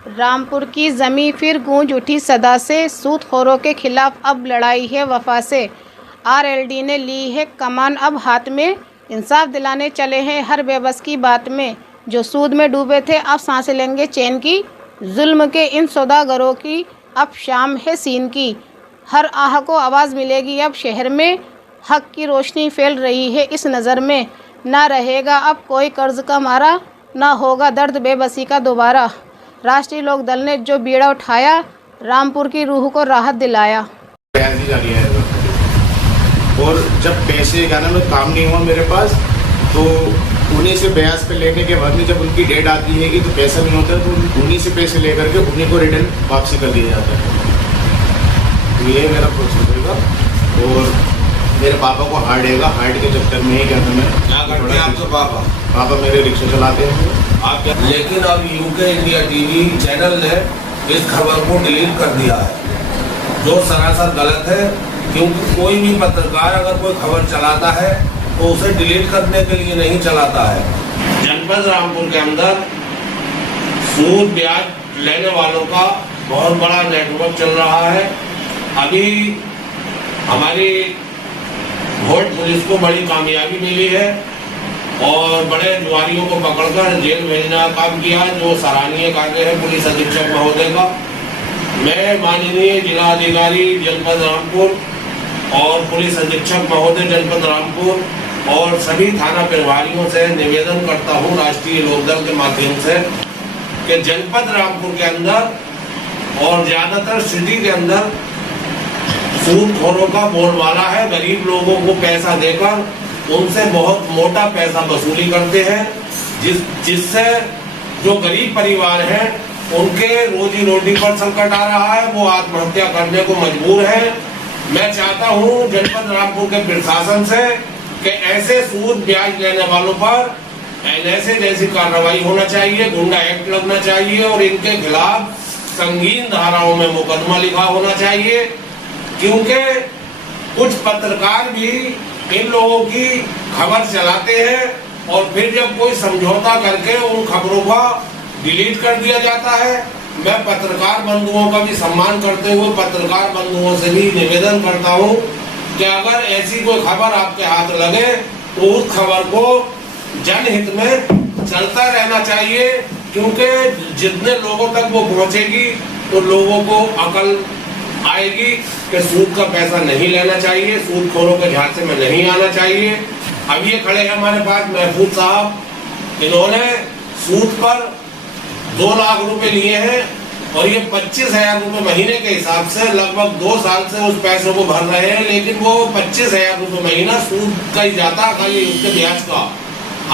रामपुर की ज़मीं फिर गूंज उठी सदा से, सूदखोरों के खिलाफ अब लड़ाई है वफा से। आरएलडी ने ली है कमान अब हाथ में, इंसाफ दिलाने चले हैं हर बेबस की बात में। जो सूद में डूबे थे अब सांसें लेंगे चैन की, जुल्म के इन सौदागरों की अब शाम है सीन की। हर आह को आवाज़ मिलेगी अब शहर में, हक की रोशनी फैल रही है इस नज़र में। ना रहेगा अब कोई कर्ज का मारा, ना होगा दर्द बेबसी का दोबारा। राष्ट्रीय लोक दल ने जो बीड़ा उठाया, रामपुर की रूह को राहत दिलाया। और जब पैसे का ना काम नहीं हुआ मेरे पास, तो उन्हीं से ब्याज पे लेने के बाद में जब उनकी डेट आती है कि तो पैसा नहीं होता है, तो उन्हीं से पैसे लेकर के उन्हीं को रिटर्न वापसी कर दिया जाता है। तो ये मेरा प्रोसीजर था। और मेरे पापा को हार्ट के चक्कर में ही क्या था, मैं क्या करते हैं आपके पापा? पापा मेरे रिक्शा चलाते हैं। आप क्या? लेकिन अब यूके इंडिया टीवी चैनल ने इस खबर को डिलीट कर दिया है, जो सरासर गलत है। क्योंकि कोई भी पत्रकार अगर कोई खबर चलाता है तो उसे डिलीट करने के लिए नहीं चलाता है। जनपद रामपुर के अंदर सूद ब्याज लेने वालों का बहुत बड़ा नेटवर्क चल रहा है। अभी हमारी वोट पुलिस को बड़ी कामयाबी मिली है और बड़े जुआरियों को पकड़कर जेल भेजने का काम किया, जो सराहनीय कार्य है पुलिस अधीक्षक महोदय का। मैं माननीय जिलाधिकारी जनपद रामपुर और पुलिस अधीक्षक महोदय जनपद रामपुर और सभी थाना प्रभारियों से निवेदन करता हूं राष्ट्रीय लोकदल के माध्यम से कि जनपद रामपुर के अंदर और ज्यादातर सिटी के अंदर सूदखोरों का बोलबाला है। गरीब लोगों को पैसा देकर उनसे बहुत मोटा पैसा वसूली करते हैं, जिससे जो गरीब परिवार हैं उनके रोजी रोटी पर संकट आ रहा है, वो आत्महत्या करने को मजबूर है। मैं चाहता हूं जनपद रामपुर के प्रशासन से कि ऐसे सूद ब्याज लेने वालों पर एनएसए जैसी कार्रवाई होना चाहिए, गुंडा एक्ट लगना चाहिए और इनके खिलाफ संगीन धाराओं में मुकदमा लिखा होना चाहिए। क्योंकि कुछ पत्रकार भी इन लोगों की खबर चलाते हैं और फिर जब कोई समझौता करके उन खबरों का डिलीट कर दिया जाता है। मैं पत्रकार बंधुओं का भी सम्मान करते हुए पत्रकार बंधुओं से भी निवेदन करता हूं कि अगर ऐसी कोई खबर आपके हाथ लगे तो उस खबर को जनहित में चलता रहना चाहिए, क्योंकि जितने लोगों तक वो पहुंचेगी तो लोगों को अकल आएगी कि सूद का पैसा नहीं लेना चाहिए, सूदखोरों के झांसे में नहीं आना चाहिए। अब ये खड़े हैं हमारे पास महफूज साहब, इन्होंने सूद पर 2 लाख रुपए लिए हैं और ये 25,000 रुपए महीने के हिसाब से लगभग 2 साल से उस पैसे को भर रहे हैं, लेकिन वो 25,000 रुपए महीना सूद का ही जाता, खाली उसके ब्याज का।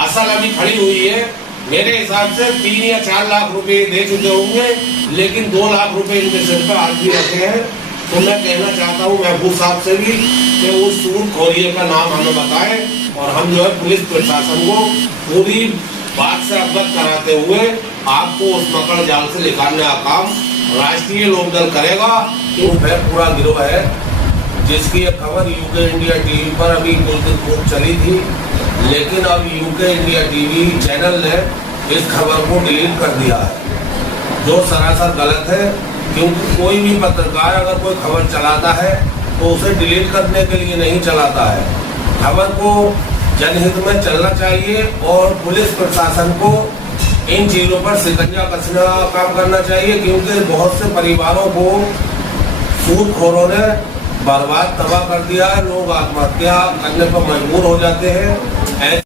असल अभी खड़ी हुई है, मेरे हिसाब से 3 या 4 लाख रुपए दे चुके होंगे, लेकिन 2 लाख रुपए इनके सिर पर आज भी रखे हैं। तो मैं कहना चाहता हूँ महबूब साहब से भी कि उस सूदखोरी का नाम हमें बताएं और हम जो है पुलिस प्रशासन को पूरी बात से अवगत कराते हुए आपको उस मकड़ जाल से निकालने का काम राष्ट्रीय लोकदल करेगा। कि वह पूरा गिरोह है जिसकी एक खबर यूके इंडिया टीवी पर अभी कुछ दिन पूर्व चली थी, लेकिन अब यूके इंडिया टीवी चैनल ने इस खबर को डिलीट कर दिया है, जो सरासर गलत है। क्योंकि कोई भी पत्रकार अगर कोई खबर चलाता है तो उसे डिलीट करने के लिए नहीं चलाता है। खबर को जनहित में चलना चाहिए और पुलिस प्रशासन को इन चीजों पर शिकंजा कसने का काम करना चाहिए, क्योंकि बहुत से परिवारों को सूदखोरों ने बर्बाद तबाह कर दिया है। लोग आत्महत्या करने पर मजबूर हो जाते हैं।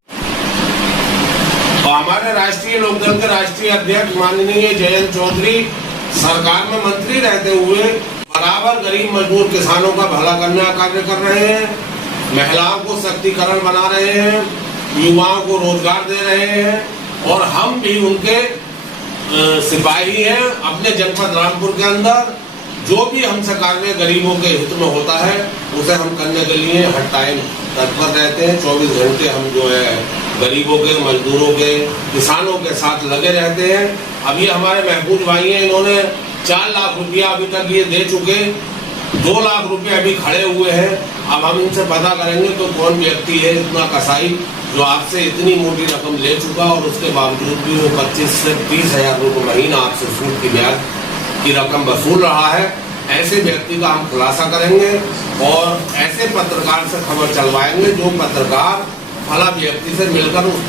तो हमारे राष्ट्रीय लोकदल के राष्ट्रीय अध्यक्ष माननीय जयंत चौधरी सरकार में मंत्री रहते हुए बराबर गरीब मजदूर किसानों का भला करने का कार्य कर रहे हैं, महिलाओं को सशक्तिकरण बना रहे हैं, युवाओं को रोजगार दे रहे हैं और हम भी उनके सिपाही हैं। अपने जनपद रामपुर के अंदर जो भी हमसे कार्य गरीबों के हित में होता है उसे हम करने के लिए हर टाइम तत्पर रहते हैं। 24 घंटे हम जो है गरीबों के, मजदूरों के, किसानों के साथ लगे रहते हैं। अब ये हमारे महबूब भाई हैं, इन्होंने 4 लाख रुपया अभी तक ये दे चुके 2 लाख रुपए अभी खड़े हुए हैं। अब हम इनसे पता करेंगे तो कौन व्यक्ति है इतना कसाई जो आपसे इतनी मोटी रकम ले चुका और उसके बावजूद भी वो 25 से 30 हजार रुपये महीना आपसे सूद की ब्याज की रकम वसूल रहा है। ऐसे व्यक्ति का हम खुलासा करेंगे और ऐसे पत्रकार से खबर चलवाएंगे जो पत्रकार फला व्यक्ति से मिलकर उस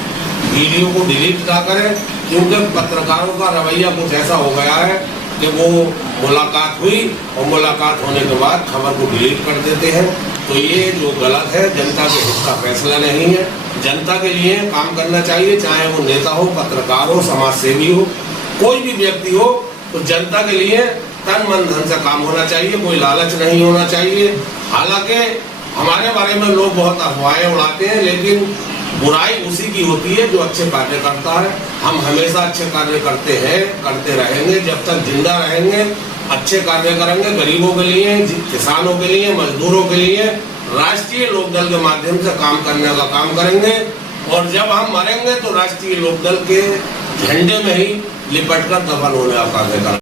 वीडियो को डिलीट ना करें, क्योंकि पत्रकारों का रवैया कुछ ऐसा हो गया है कि वो मुलाकात हुई और मुलाकात होने के बाद खबर को डिलीट कर देते हैं। तो ये जो गलत है, जनता के हित का फैसला नहीं है। जनता के लिए काम करना चाहिए, चाहे वो नेता हो, पत्रकार हो, समाज सेवी हो, कोई भी व्यक्ति हो, तो जनता के लिए तन मन धन से काम होना चाहिए, कोई लालच नहीं होना चाहिए। हालांकि हमारे बारे में लोग बहुत अफवाहें उड़ाते हैं, लेकिन बुराई उसी की होती है जो अच्छे कार्य करता है। हम हमेशा अच्छे कार्य करते हैं, करते रहेंगे, जब तक जिंदा रहेंगे अच्छे कार्य करेंगे, गरीबों के लिए, किसानों के लिए, मजदूरों के लिए राष्ट्रीय लोकदल के माध्यम से काम करने का काम करेंगे। और जब हम मरेंगे तो राष्ट्रीय लोकदल के झंडे में ही लिपट कर दफन होने का कार्य करेंगे।